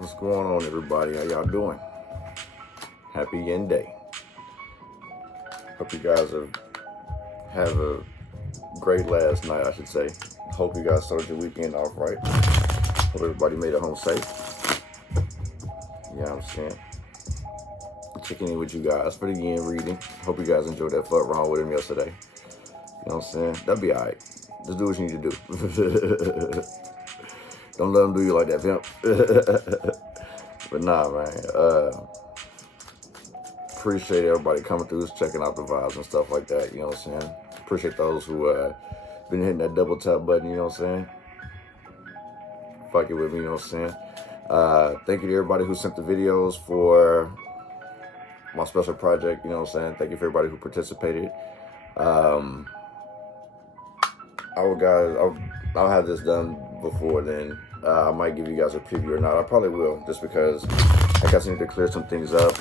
What's going on, everybody? How y'all doing? Happy Yen Day. Hope you guys have a great last night, I should say. Hope you guys started your weekend off right. Hope everybody made it home safe. You know what I'm saying? Checking in with you guys for the Yen reading. Hope you guys enjoyed that fuck round with him yesterday. You know what I'm saying? That'll be alright. Just do what you need to do. Don't let them do you like that, pimp. But nah, man. Appreciate everybody coming through, checking out the vibes and stuff like that. You know what I'm saying? Appreciate those who been hitting that double tap button. You know what I'm saying? Fuck it with me. You know what I'm saying? Thank you to everybody who sent the videos for my special project. You know what I'm saying? Thank you for everybody who participated. I'll have this done before then. I might give you guys a preview or not. I probably will, just because I guess I need to clear some things up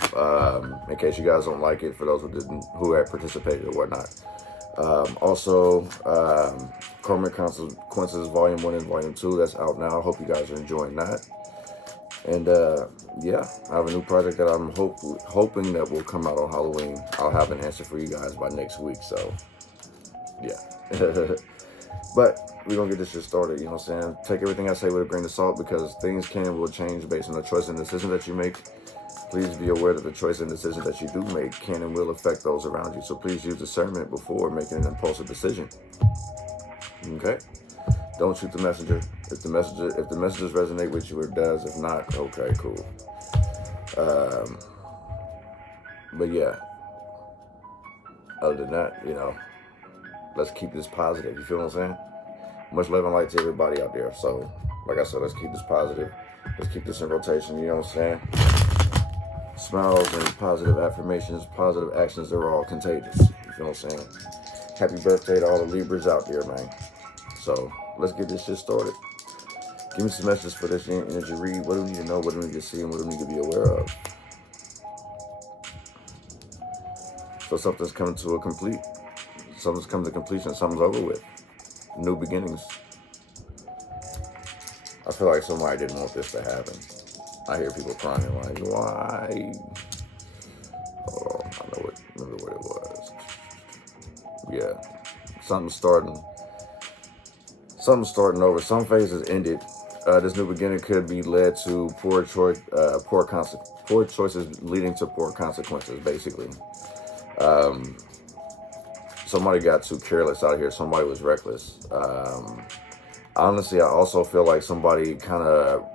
in case you guys don't like it, for those who had participated or whatnot. Also, Karmic Consequences Volume 1 and Volume 2, that's out now. I hope you guys are enjoying that. And yeah, I have a new project that I'm hoping that will come out on Halloween. I'll have an answer for you guys by next week, so yeah. But we're going to get this shit started, you know what I'm saying? Take everything I say with a grain of salt, because things can and will change based on the choice and decision that you make. Please be aware that the choice and decision that you do make can and will affect those around you. So please use discernment before making an impulsive decision. Okay? Don't shoot the messenger. If the messages resonate with you, it does. If not, okay, cool. But yeah, other than that, you know, let's keep this positive. You feel what I'm saying? Much love and light to everybody out there. So, like I said, let's keep this positive. Let's keep this in rotation. You know what I'm saying? Smiles and positive affirmations, positive actions, they're all contagious. You feel what I'm saying? Happy birthday to all the Libras out there, man. So, let's get this shit started. Give me some messages for this energy read. What do we need to know? What do we need to see? And what do we need to be aware of? So something's coming to a complete. Something's come to completion. Something's over with. New beginnings. I feel like somebody didn't want this to happen. I hear people crying like, why? Oh, remember what it was. Yeah. Something's starting over. Some phases ended. This new beginning could be led to poor choices leading to poor consequences, basically. Somebody got too careless out here. Somebody was reckless. Honestly, I also feel like somebody kind of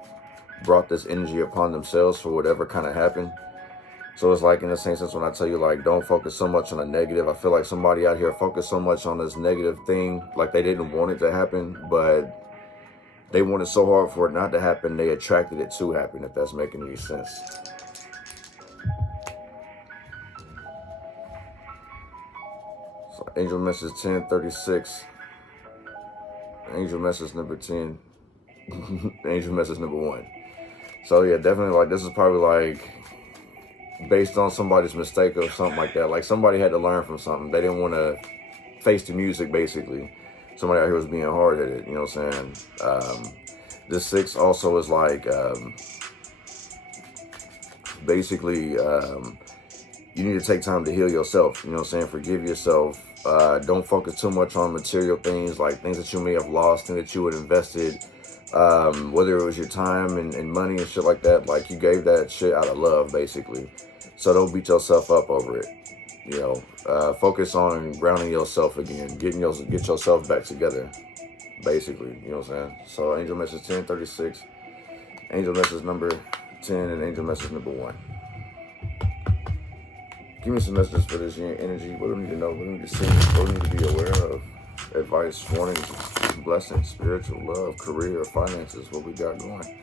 brought this energy upon themselves for whatever kind of happened. So it's like, in the same sense, when I tell you, like, don't focus so much on the negative, I feel like somebody out here focused so much on this negative thing, like they didn't want it to happen, but they wanted so hard for it not to happen, they attracted it to happen, if that's making any sense. So angel message 1036. Angel message number 10. Angel message number 1. So yeah, definitely, like, this is probably like based on somebody's mistake or something like that. Like, somebody had to learn from something. They didn't want to face the music, basically. Somebody out here was being hard-headed, you know what I'm saying? This 6 also is like, basically, you need to take time to heal yourself, you know what I'm saying? Forgive yourself. Don't focus too much on material things, like things that you may have lost, things that you had invested, whether it was your time and money and shit like that. Like, you gave that shit out of love, basically. So don't beat yourself up over it. You know, focus on grounding yourself again, get yourself back together, basically. You know what I'm saying? So angel message 1036, angel message number 10, and angel message number 1. Give me some messages for this energy. What do we need to know? What do we need to see? What do we need to be aware of? Advice, warnings, blessings, spiritual, love, career, finances, what we got going.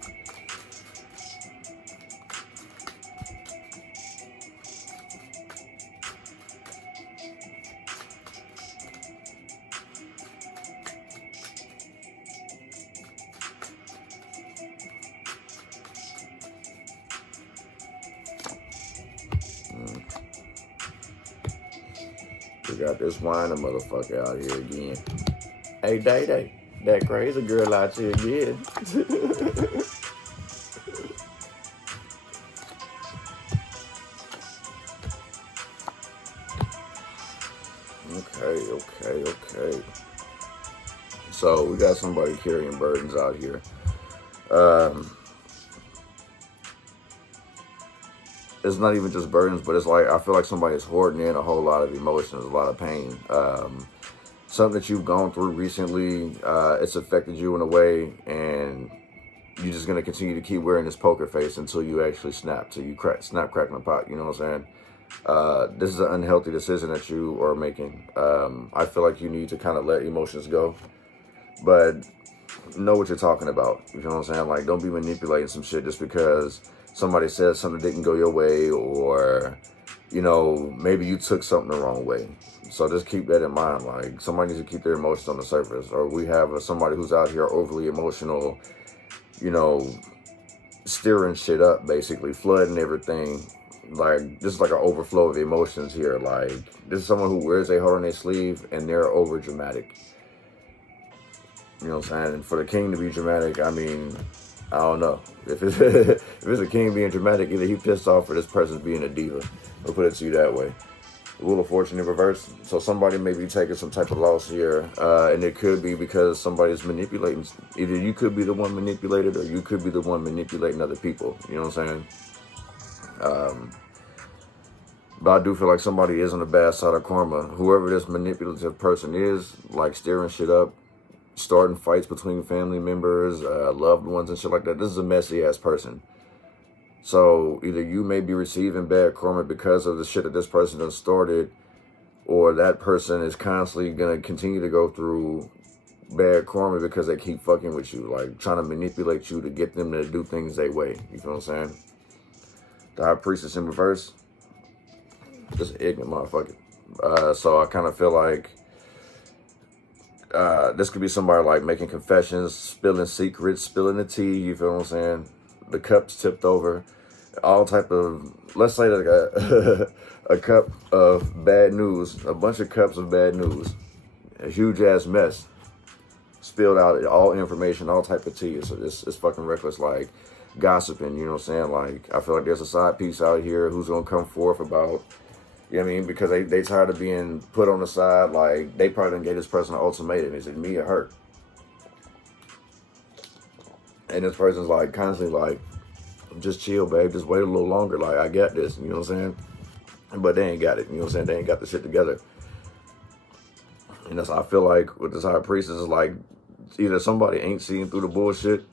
We got this whiner motherfucker out here again. Hey, Day, that crazy girl out here again. Okay. So we got somebody carrying burdens out here. It's not even just burdens, but it's like, I feel like somebody's hoarding in a whole lot of emotions, a lot of pain. Something that you've gone through recently, it's affected you in a way, and you're just going to continue to keep wearing this poker face until you actually snap, till you snap, crack in the pot, you know what I'm saying? This is an unhealthy decision that you are making. I feel like you need to kind of let emotions go, but know what you're talking about, you know what I'm saying? Like, don't be manipulating some shit just because somebody said something didn't go your way, or, you know, maybe you took something the wrong way. So just keep that in mind. Like, somebody needs to keep their emotions on the surface, or we have somebody who's out here overly emotional, you know, stirring shit up, basically flooding everything. Like, this is like an overflow of emotions here. Like, this is someone who wears a heart on their sleeve and they're over dramatic. You know what I'm saying? And for the king to be dramatic, I mean, I don't know. If it's, if it's a king being dramatic, either he pissed off or this person's being a diva. I'll put it to you that way. Wheel of Fortune in reverse. So somebody may be taking some type of loss here. And it could be because somebody's manipulating. Either you could be the one manipulated, or you could be the one manipulating other people. You know what I'm saying? But I do feel like somebody is on the bad side of karma. Whoever this manipulative person is, like stirring shit up, starting fights between family members, loved ones and shit like that. This is a messy ass person. So either you may be receiving bad karma because of the shit that this person done started, or that person is constantly going to continue to go through bad karma because they keep fucking with you, like trying to manipulate you to get them to do things their way. You feel what I'm saying? The High Priestess in reverse. Just an ignorant motherfucker. So I kind of feel like this could be somebody like making confessions, spilling secrets, spilling the tea. You feel what I'm saying? The cup's tipped over. All type of, let's say like a cup of bad news, a bunch of cups of bad news, a huge ass mess spilled out, all information, all type of tea. So it's fucking reckless, like gossiping, you know what I'm saying? Like, I feel like there's a side piece out here who's gonna come forth about, you know what I mean? Because they tired of being put on the side. Like, they probably done gave this person an ultimatum. Is it me or her? And this person's like constantly like, just chill, babe. Just wait a little longer. Like, I got this. You know what I'm saying? But they ain't got it. You know what I'm saying? They ain't got the shit together. And that's how I feel like with this High Priestess is like, either somebody ain't seeing through the bullshit,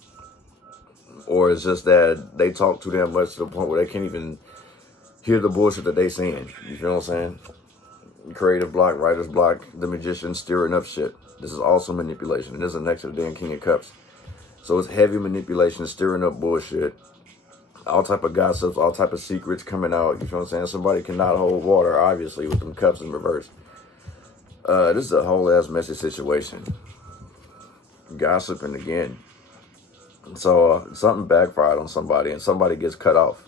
or it's just that they talk too damn much to the point where they can't even hear the bullshit that they saying. You feel what I'm saying? Creative block, writer's block, the magician stirring up shit. This is also manipulation. And this is next to the damn King of Cups. So it's heavy manipulation, stirring up bullshit. All type of gossips, all type of secrets coming out. You feel what I'm saying? Somebody cannot hold water, obviously, with them cups in reverse. This is a whole ass messy situation. Gossiping again. So something backfired on somebody and somebody gets cut off.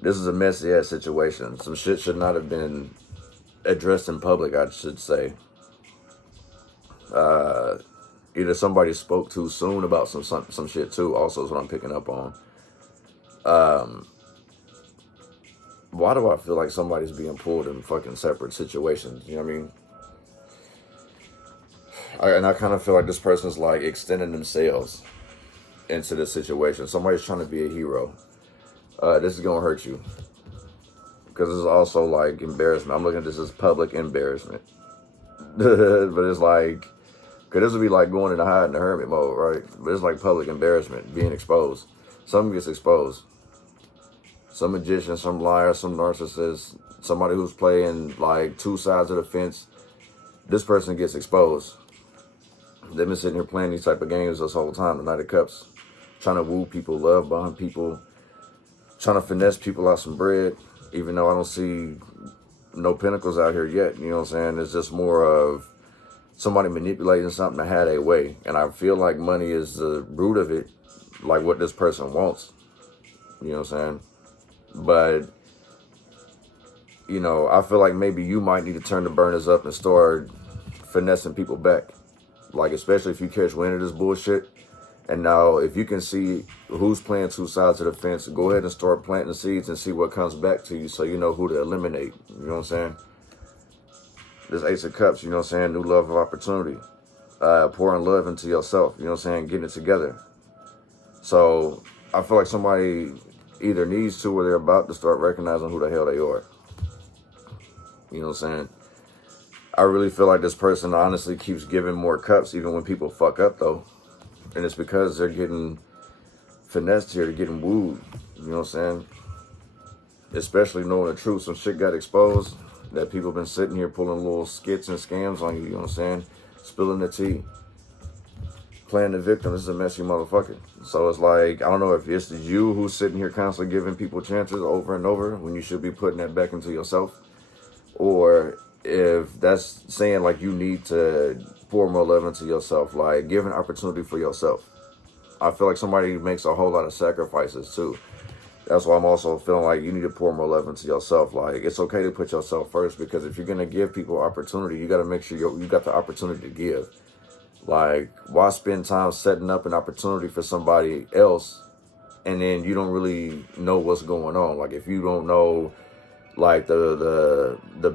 This is a messy ass situation. Some shit should not have been addressed in public, I should say. Either somebody spoke too soon about some shit too, also is what I'm picking up on. Why do I feel like somebody's being pulled in fucking separate situations? You know what I mean? I kind of feel like this person's like extending themselves into this situation. Somebody's trying to be a hero. This is gonna hurt you, because this is also like embarrassment. I'm looking at this as public embarrassment. But it's like, because this would be like going into hide in the hermit mode, right? But it's like public embarrassment, being exposed. Something gets exposed. Some magician, some liar, some narcissist, somebody who's playing like two sides of the fence. This person gets exposed. They've been sitting here playing these type of games this whole time, the Knight of Cups. Trying to woo people, love bomb people. Trying to finesse people out some bread. Even though I don't see no pinnacles out here yet, you know what I'm saying? It's just more of somebody manipulating something to have their way. And I feel like money is the root of it, like what this person wants. You know what I'm saying? But, you know, I feel like maybe you might need to turn the burners up and start finessing people back. Like, especially if you catch wind of this bullshit. And now, if you can see who's playing two sides of the fence, go ahead and start planting the seeds and see what comes back to you, so you know who to eliminate. You know what I'm saying? This Ace of Cups, you know what I'm saying? New love of opportunity. Pouring love into yourself, you know what I'm saying? Getting it together. So I feel like somebody either needs to or they're about to start recognizing who the hell they are. You know what I'm saying? I really feel like this person honestly keeps giving more cups even when people fuck up, though. And it's because they're getting finessed here, they're getting wooed. You know what I'm saying? Especially knowing the truth. Some shit got exposed that people been sitting here pulling little skits and scams on you. You know what I'm saying? Spilling the tea. Playing the victim. This is a messy motherfucker. So it's like, I don't know if it's you who's sitting here constantly giving people chances over and over when you should be putting that back into yourself. Or if that's saying like you need to pour more love into yourself, like give an opportunity for yourself. I feel like somebody makes a whole lot of sacrifices too. That's why I'm also feeling like you need to pour more love into yourself. Like it's okay to put yourself first, because if you're gonna give people opportunity, you got to make sure you got the opportunity to give. Like, why spend time setting up an opportunity for somebody else and then you don't really know what's going on? Like, if you don't know, like, the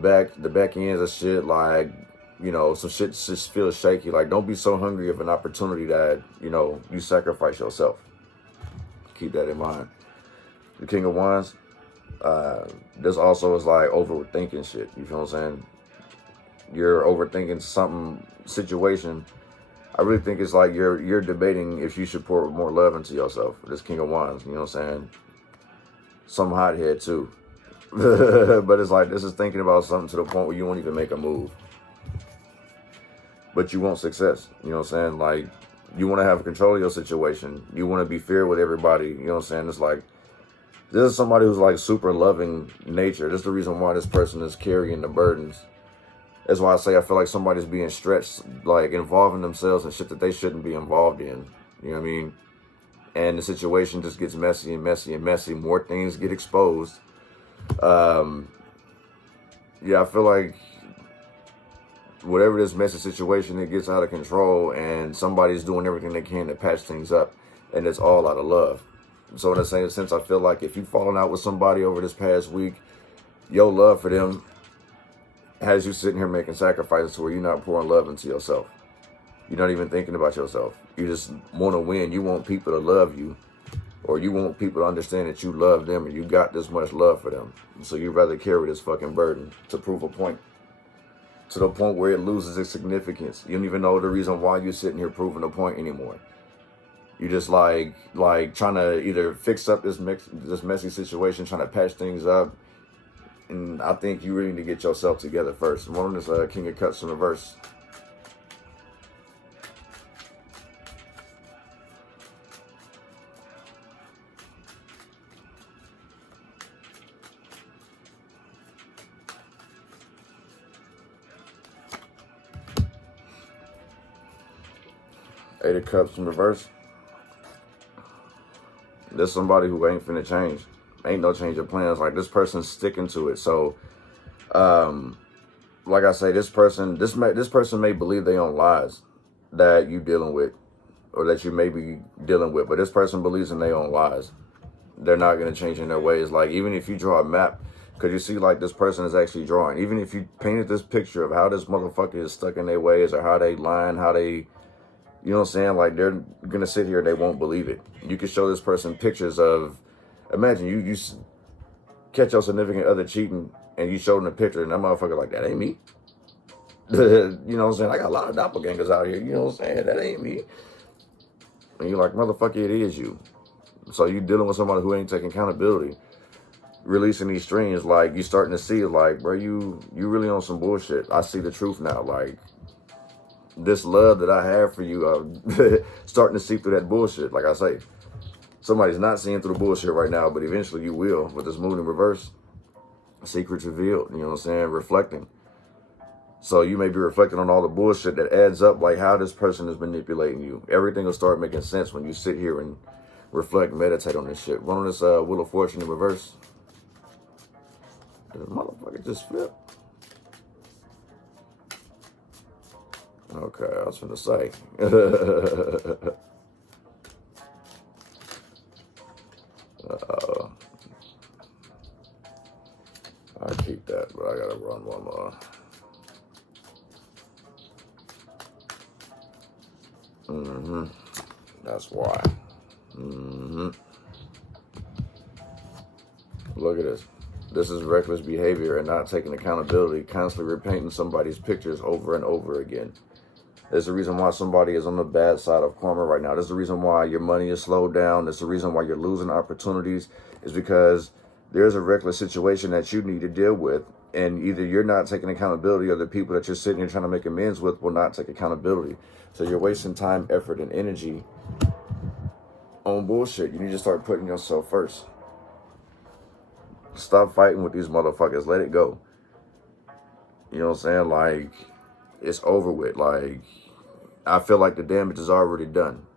back ends of shit, like, you know, some shit just feels shaky. Like, don't be so hungry of an opportunity that, you know, you sacrifice yourself. Keep that in mind. The King of Wands, this also is like overthinking shit. You feel what I'm saying? You're overthinking some situation. I really think it's like you're debating if you should pour more love into yourself. This King of Wands, you know what I'm saying? Some hothead too. But it's like, this is thinking about something to the point where you won't even make a move. But you want success, you know what I'm saying? Like, you want to have control of your situation. You want to be fair with everybody, you know what I'm saying? It's like, this is somebody who's like super loving nature. This is the reason why this person is carrying the burdens. That's why I say I feel like somebody's being stretched, like involving themselves in shit that they shouldn't be involved in. You know what I mean? And the situation just gets messy and messy and messy. More things get exposed. Yeah, I feel like whatever this messy situation, it gets out of control and somebody's doing everything they can to patch things up. And it's all out of love. So in the same sense, I feel like if you've fallen out with somebody over this past week, your love for them has you sitting here making sacrifices to where you're not pouring love into yourself. You're not even thinking about yourself. You just want to win. You want people to love you, or you want people to understand that you love them and you got this much love for them. So you'd rather carry this fucking burden to prove a point, to the point where it loses its significance. You don't even know the reason why you're sitting here proving a point anymore. You just like trying to either fix up this messy situation, trying to patch things up. And I think you really need to get yourself together first. One of this King of Cups in reverse. Eight of Cups in reverse. There's somebody who ain't finna change. Ain't no change of plans. Like, this person's sticking to it. So, like I say, this person may believe they own lies that you dealing with, or that you may be dealing with, but this person believes in their own lies. They're not gonna change in their ways. Like, even if you draw a map, because you see, like, this person is actually drawing. Even if you painted this picture of how this motherfucker is stuck in their ways, or how they lying, how they, you know what I'm saying? Like, they're gonna sit here and they won't believe it. You can show this person pictures of, imagine you catch your significant other cheating and you show them a picture and that motherfucker like, that ain't me. You know what I'm saying? I got a lot of doppelgangers out here. You know what I'm saying? That ain't me. And you're like, motherfucker, it is you. So you dealing with somebody who ain't taking accountability, releasing these streams. Like, you starting to see, like, bro, you really on some bullshit. I see the truth now. Like, this love that I have for you, starting to see through that bullshit. Like I say, somebody's not seeing through the bullshit right now, but eventually you will. With this moon in reverse, secrets revealed, you know what I'm saying? Reflecting. So you may be reflecting on all the bullshit that adds up, like how this person is manipulating you. Everything will start making sense when you sit here and reflect, meditate on this shit. Run on this Wheel of Fortune in reverse. This motherfucker just flipped. Okay, I was finna say. I'll keep that, but I gotta run one more. That's why. Look at this. This is reckless behavior and not taking accountability, constantly repainting somebody's pictures over and over again. There's the reason why somebody is on the bad side of karma right now. There's the reason why your money is slowed down. There's the reason why you're losing opportunities, is because there's a reckless situation that you need to deal with. And either you're not taking accountability, or the people that you're sitting here trying to make amends with will not take accountability. So you're wasting time, effort, and energy on bullshit. You need to start putting yourself first. Stop fighting with these motherfuckers. Let it go. You know what I'm saying? Like, it's over with. Like, I feel like the damage is already done.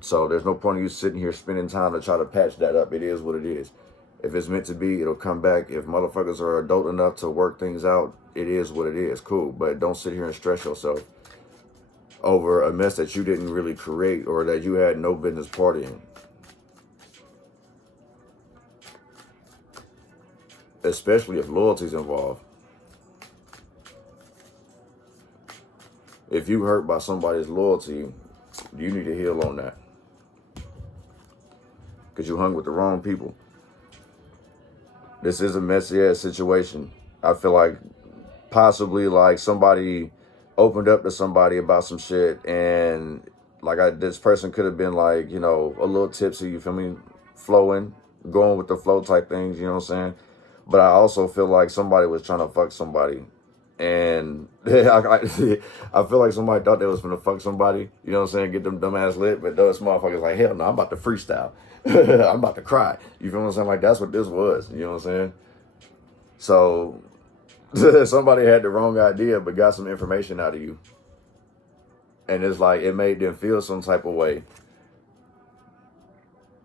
So there's no point in you sitting here spending time to try to patch that up. It is what it is. If it's meant to be, it'll come back. If motherfuckers are adult enough to work things out, it is what it is. Cool. But don't sit here and stress yourself over a mess that you didn't really create, or that you had no business part in. Especially if loyalty's involved. If you hurt by somebody's loyalty, you need to heal on that. Because you hung with the wrong people. This is a messy ass situation. I feel like possibly like somebody opened up to somebody about some shit, and like this person could have been like, you know, a little tipsy, you feel me? Flowing, going with the flow type things, you know what I'm saying? But I also feel like somebody was trying to fuck somebody. And I feel like somebody thought they was gonna fuck somebody, you know what I'm saying, get them dumbass lit, but those motherfuckers like, hell no, I'm about to freestyle. I'm about to cry. You feel what I'm saying? Like, that's what this was, you know what I'm saying? So somebody had the wrong idea but got some information out of you. And it's like, it made them feel some type of way.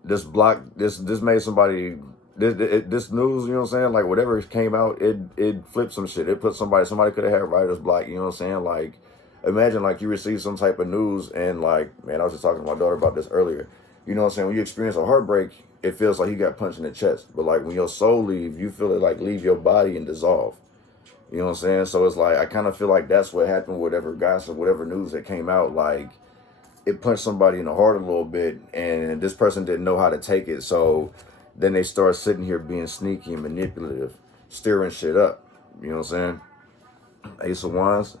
This made somebody, this news, you know what I'm saying? Like, whatever came out, it flipped some shit. It put somebody could have had writer's block, you know what I'm saying? Like, imagine like you receive some type of news and like, man, I was just talking to my daughter about this earlier. You know what I'm saying? When you experience a heartbreak, it feels like you got punched in the chest. But like when your soul leaves, you feel it like leave your body and dissolve. You know what I'm saying? So it's like, I kind of feel like that's what happened, whatever gossip, whatever news that came out, like it punched somebody in the heart a little bit, and this person didn't know how to take it. So then they start sitting here being sneaky and manipulative, stirring shit up. You know what I'm saying? Ace of Wands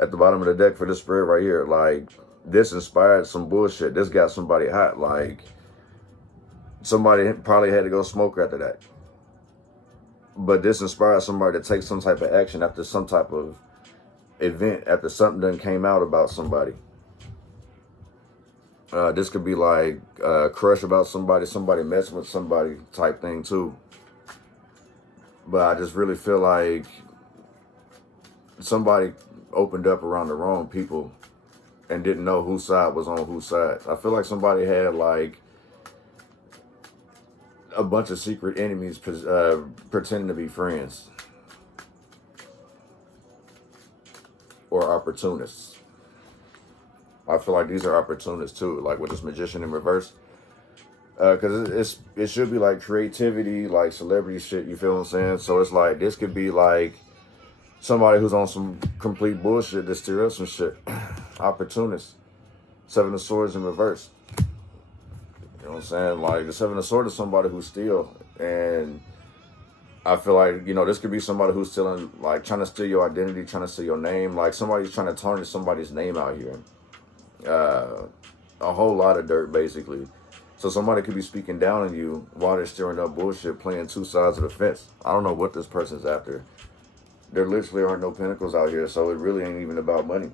at the bottom of the deck for this spread right here. Like, this inspired some bullshit. This got somebody hot. Like, somebody probably had to go smoke after that. But this inspired somebody to take some type of action after some type of event, after something done came out about somebody. This could be like a crush about somebody messing with somebody type thing too. But I just really feel like somebody opened up around the wrong people and didn't know whose side was on whose side. I feel like somebody had like a bunch of secret enemies pretending to be friends or opportunists. I feel like these are opportunists too, like with this magician in reverse. Because it should be like creativity, like celebrity shit, you feel what I'm saying? So it's like, this could be like somebody who's on some complete bullshit to stir up some shit. Opportunists. Seven of Swords in reverse. You know what I'm saying? Like, the Seven of Swords is somebody who's steal. And I feel like, you know, this could be somebody who's stealing, like, trying to steal your identity, trying to steal your name. Like, somebody's trying to tarnish somebody's name out here. A whole lot of dirt, basically. So somebody could be speaking down on you while they're stirring up bullshit, playing two sides of the fence. I don't know what this person's after. There literally aren't no pentacles out here, so it really ain't even about money.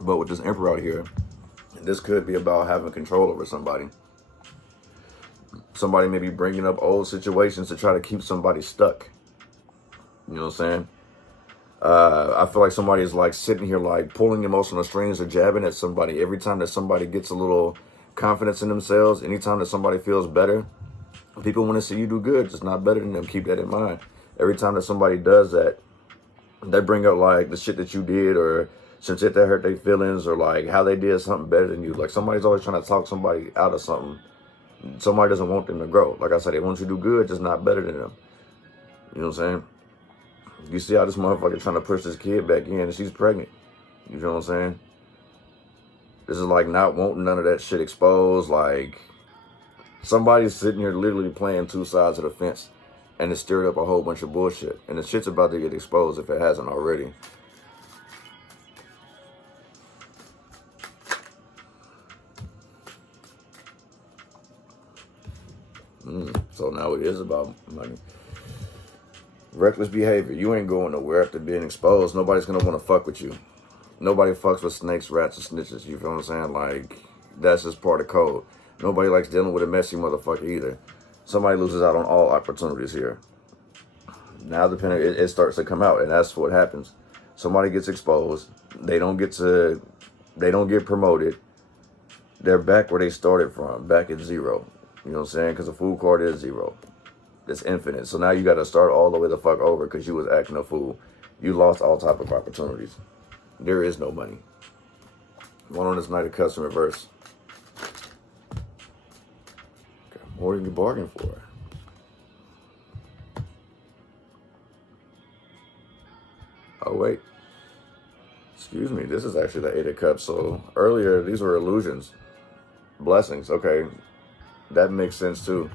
But with this Emperor out here, this could be about having control over somebody. Somebody may be bringing up old situations to try to keep somebody stuck. You know what I'm saying? I feel like somebody is like sitting here like pulling emotional strings or jabbing at somebody. Every time that somebody gets a little confidence in themselves, anytime that somebody feels better, people want to see you do good, just not better than them. Keep that in mind. Every time that somebody does that, they bring up like the shit that you did or some shit that hurt their feelings or like how they did something better than you. Like, somebody's always trying to talk somebody out of something. Somebody doesn't want them to grow. Like I said, they want you to do good, just not better than them. You know what I'm saying? You see how this motherfucker trying to push this kid back in and she's pregnant. You feel what I'm saying? This is like not wanting none of that shit exposed. Like, somebody's sitting here literally playing two sides of the fence and it stirred up a whole bunch of bullshit. And the shit's about to get exposed if it hasn't already. So now it is about money. Reckless behavior. You ain't going nowhere after being exposed. Nobody's going to want to fuck with you. Nobody fucks with snakes, rats, or snitches. You feel what I'm saying? Like, that's just part of code. Nobody likes dealing with a messy motherfucker either. Somebody loses out on all opportunities here. Now, depending, it starts to come out, and that's what happens. Somebody gets exposed. They don't get promoted. They're back where they started from, back at zero. You know what I'm saying? Because the food card is zero. It's infinite. So now you got to start all the way the fuck over because you was acting a fool. You lost all type of opportunities. There is no money. One on this Knight of Cups in reverse. Got more than you bargained for. Oh, wait. Excuse me. This is actually the Eight of Cups. So earlier, these were illusions. Blessings. Okay. That makes sense too.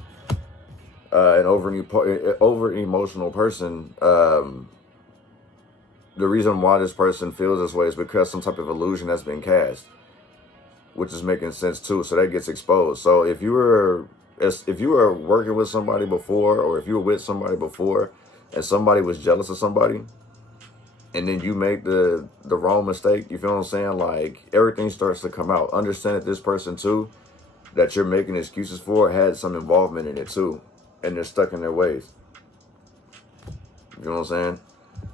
An over emotional person, the reason why this person feels this way is because some type of illusion has been cast, which is making sense too. So that gets exposed. So if you were working with somebody before, or if you were with somebody before and somebody was jealous of somebody, and then you make the wrong mistake, you feel what I'm saying? Like, everything starts to come out. Understand that this person too, that you're making excuses for, had some involvement in it too. And they're stuck in their ways. You know what I'm saying?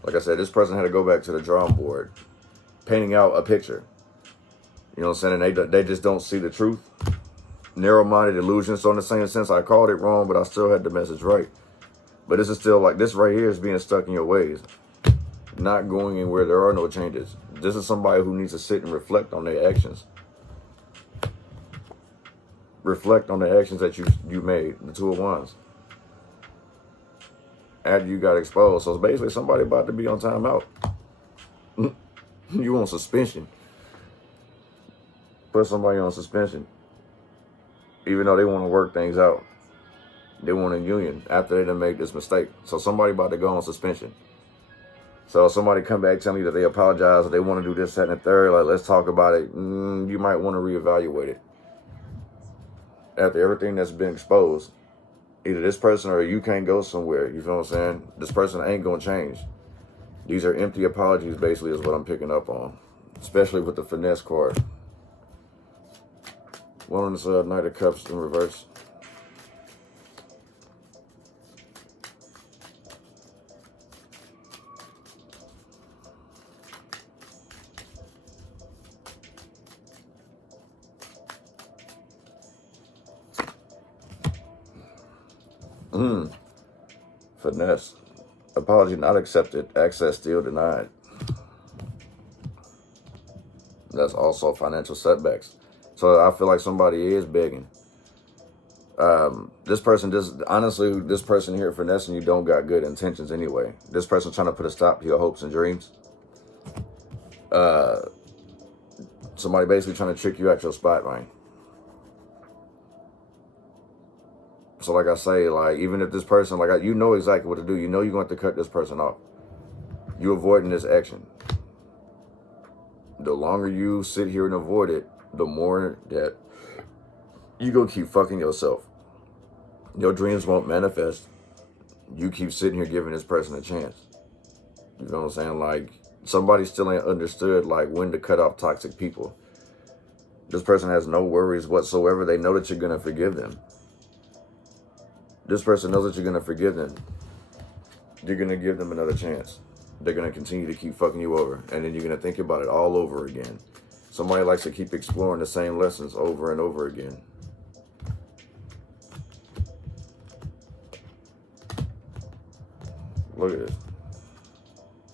Like I said, this person had to go back to the drawing board, painting out a picture. You know what I'm saying? And they just don't see the truth. Narrow-minded illusions. So in the same sense, I called it wrong, but I still had the message right. But this is still like, this right here is being stuck in your ways. Not going in where there are no changes. This is somebody who needs to sit and reflect on their actions. Reflect on the actions that you made, the Two of Wands. After you got exposed. So it's basically somebody about to be on timeout. You on suspension. Put somebody on suspension. Even though they want to work things out. They want a union after they done made this mistake. So somebody about to go on suspension. So somebody come back telling you that they apologize or they want to do this, that, and the third. Like, let's talk about it. You might want to reevaluate it. After everything that's been exposed. Either this person or you can't go somewhere. You feel what I'm saying? This person ain't going to change. These are empty apologies, basically, is what I'm picking up on. Especially with the finesse card. One on this Knight of Cups in reverse. Finesse. Apology not accepted. Access still denied. That's also financial setbacks. So I feel like somebody is begging. This person honestly, this person here finessing you don't got good intentions anyway. This person trying to put a stop to your hopes and dreams. Somebody basically trying to trick you out your spot, right? So like I say, like, even if this person, like, you know exactly what to do. You know you're going to have to cut this person off. You're avoiding this action. The longer you sit here and avoid it, the more that you go keep fucking yourself. Your dreams won't manifest. You keep sitting here giving this person a chance. You know what I'm saying? Like, somebody still ain't understood, like, when to cut off toxic people. This person has no worries whatsoever. They know that you're going to forgive them. This person knows that you're going to forgive them. You're going to give them another chance. They're going to continue to keep fucking you over. And then you're going to think about it all over again. Somebody likes to keep exploring the same lessons over and over again. Look at this.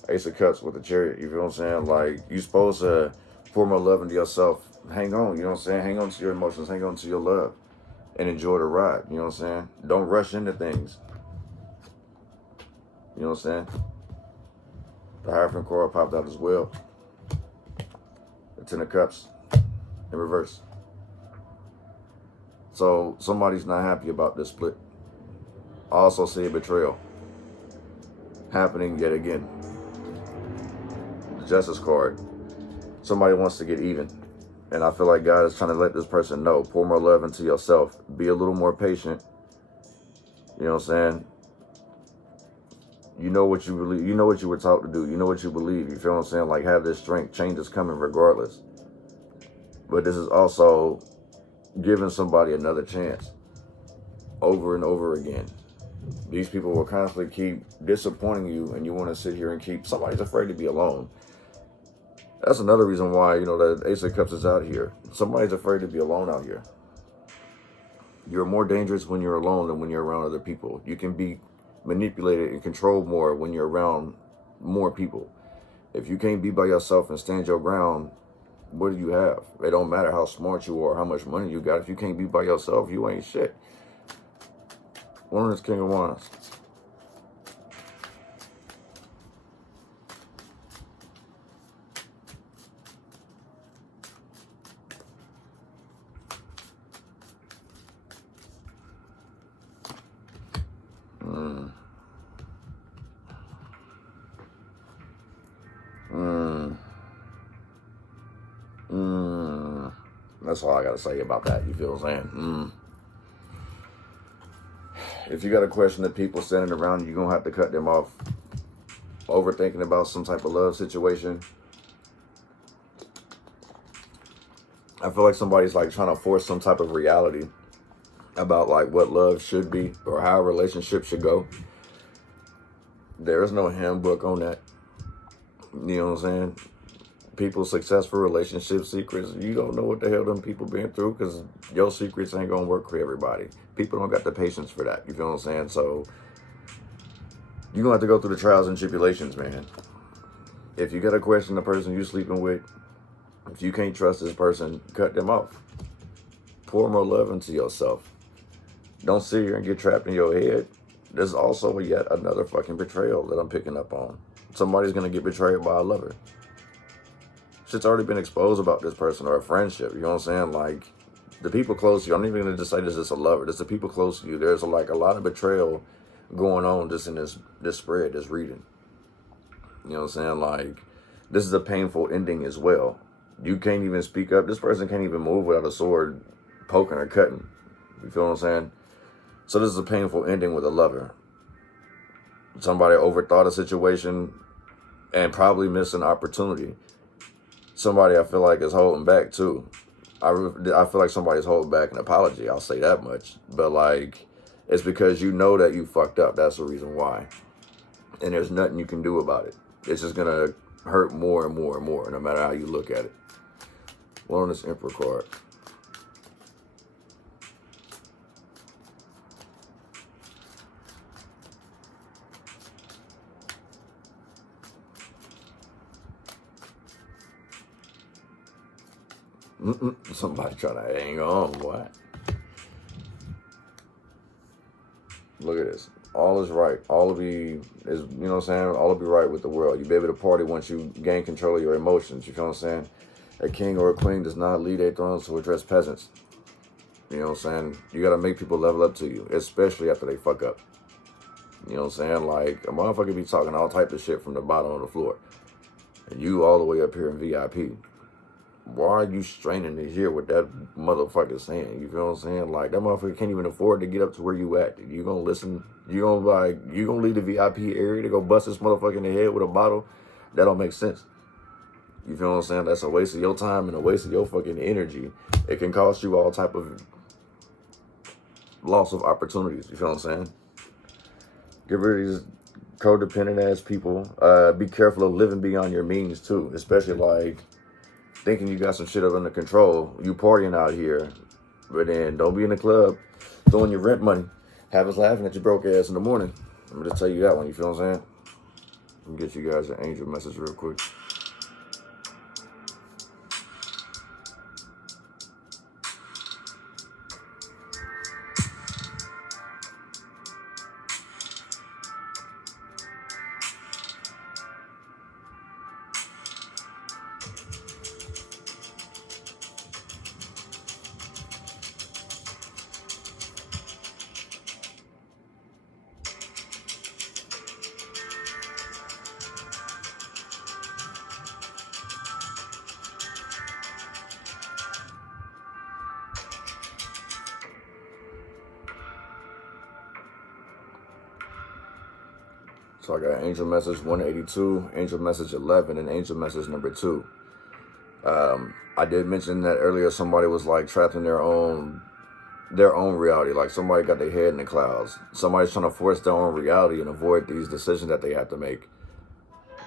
Ace of Cups with the Chariot. You feel what I'm saying? Like, you're supposed to pour more love into yourself. Hang on, you know what I'm saying? Hang on to your emotions. Hang on to your love. And enjoy the ride, you know what I'm saying? Don't rush into things. You know what I'm saying? The Hierophant card popped out as well. The Ten of Cups in reverse. So somebody's not happy about this split. I also see a betrayal happening yet again. The Justice card. Somebody wants to get even. And I feel like God is trying to let this person know. Pour more love into yourself. Be a little more patient. You know what I'm saying? You know what you believe. You know what you were taught to do. You know what you believe. You feel what I'm saying? Like, have this strength. Change is coming regardless. But this is also giving somebody another chance. Over and over again. These people will constantly keep disappointing you, and you want to sit here and keep... Somebody's afraid to be alone. That's another reason why, you know, the Ace of Cups is out here. Somebody's afraid to be alone out here. You're more dangerous when you're alone than when you're around other people. You can be manipulated and controlled more when you're around more people. If you can't be by yourself and stand your ground, what do you have? It don't matter how smart you are, how much money you got. If you can't be by yourself, you ain't shit. One is King of Wands. That's all I got to say about that. You feel what I'm saying? If you got a question that people standing around you, you're going to have to cut them off. Overthinking about some type of love situation. I feel like somebody's like trying to force some type of reality about like what love should be or how a relationship should go. There is no handbook on that. You know what I'm saying? People's successful relationship secrets, you don't know what the hell them people been through, because your secrets ain't gonna work for everybody. People don't got the patience for that. You feel what I'm saying? So you're gonna have to go through the trials and tribulations, man. If you got to question the person you sleeping with, if you can't trust this person, cut them off. Pour more love into yourself. Don't sit here and get trapped in your head. There's also yet another fucking betrayal that I'm picking up on. Somebody's gonna get betrayed by a lover. Shit's already been exposed about this person or a friendship. You know what I'm saying? Like, the people close to you, I'm not even going to just say this is a lover. It's the people close to you. There's like a lot of betrayal going on just in this spread, this reading. You know what I'm saying? Like, this is a painful ending as well. You can't even speak up. This person can't even move without a sword poking or cutting. You feel what I'm saying? So this is a painful ending with a lover. Somebody overthought a situation and probably missed an opportunity. Somebody I feel like is holding back too. I feel like somebody's holding back an apology. I'll say that much. But like, it's because you know that you fucked up. That's the reason why. And there's nothing you can do about it. It's just going to hurt more and more and more, no matter how you look at it. One on this Emperor card. Somebody trying to hang on, boy. Look at this. All is right. All will be is, you know what I'm saying? All will be right with the world. You'll be able to party once you gain control of your emotions. You feel what I'm saying? A king or a queen does not lead their thrones to address peasants. You know what I'm saying? You got to make people level up to you, especially after they fuck up. You know what I'm saying? Like, a motherfucker be talking all type of shit from the bottom of the floor. And you all the way up here in VIP. Why are you straining to hear what that motherfucker's saying? You feel what I'm saying? Like, that motherfucker can't even afford to get up to where you at. You gonna listen? You gonna leave the VIP area to go bust this motherfucker in the head with a bottle? That don't make sense. You feel what I'm saying? That's a waste of your time and a waste of your fucking energy. It can cost you all type of loss of opportunities. You feel what I'm saying? Get rid of these codependent ass people. Be careful of living beyond your means too, especially like thinking you got some shit under control. You partying out here, but then don't be in the club throwing your rent money. Have us laughing at your broke ass in the morning. I'm gonna just tell you that one. You feel what I'm saying? Let me get you guys an angel message real quick. So I got angel message 182, angel message 11, and angel message number 2. I did mention that earlier. Somebody was like trapped in their own reality. Like somebody got their head in the clouds. Somebody's trying to force their own reality and avoid these decisions that they have to make.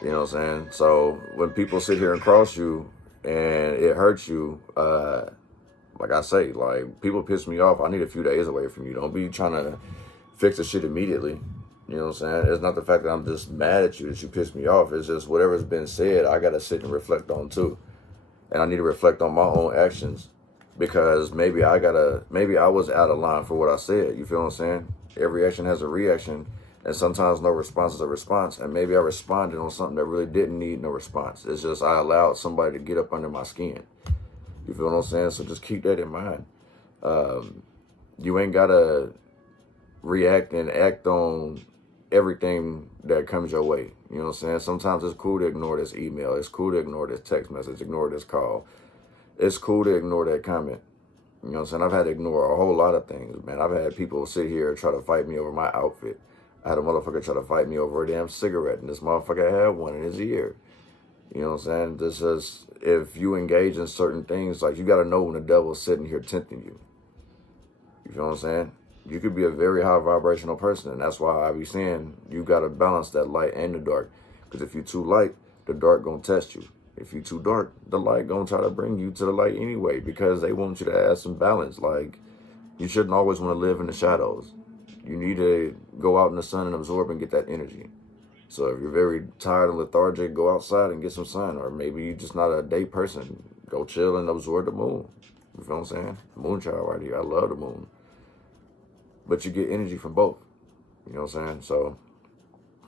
You know what I'm saying? So when people sit here and cross you and it hurts you, like I say, like people piss me off. I need a few days away from you. Don't be trying to fix the shit immediately. You know what I'm saying? It's not the fact that I'm just mad at you that you pissed me off. It's just whatever's been said, I got to sit and reflect on too. And I need to reflect on my own actions because maybe I was out of line for what I said. You feel what I'm saying? Every action has a reaction, and sometimes no response is a response. And maybe I responded on something that really didn't need no response. It's just I allowed somebody to get up under my skin. You feel what I'm saying? So just keep that in mind. You ain't got to react and act on everything that comes your way. You know what I'm saying? Sometimes it's cool to ignore this email. It's cool to ignore this text message, ignore this call. It's cool to ignore that comment. You know what I'm saying? I've had to ignore a whole lot of things, man. I've had people sit here and try to fight me over my outfit. I had a motherfucker try to fight me over a damn cigarette, and this motherfucker had one in his ear. You know what I'm saying? This is, if you engage in certain things, like you got to know when the devil's sitting here tempting you. You feel what I'm saying? You could be a very high vibrational person, and that's why I be saying you got to balance that light and the dark. Because if you're too light, the dark going to test you. If you're too dark, the light going to try to bring you to the light anyway, because they want you to have some balance. Like, you shouldn't always want to live in the shadows. You need to go out in the sun and absorb and get that energy. So if you're very tired and lethargic, go outside and get some sun. Or maybe you're just not a day person. Go chill and absorb the moon. You feel what I'm saying? Moonchild right here. I love the moon. But you get energy from both. You know what I'm saying? So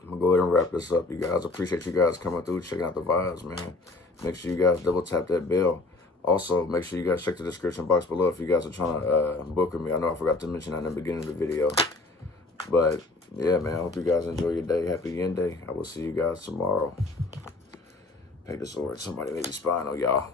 I'm going to go ahead and wrap this up, you guys. Appreciate you guys coming through, checking out the vibes, man. Make sure you guys double tap that bell. Also, make sure you guys check the description box below if you guys are trying to book with me. I know I forgot to mention that in the beginning of the video. But, yeah, man, I hope you guys enjoy your day. Happy end day. I will see you guys tomorrow. Pay the sword. Somebody may be spying on y'all.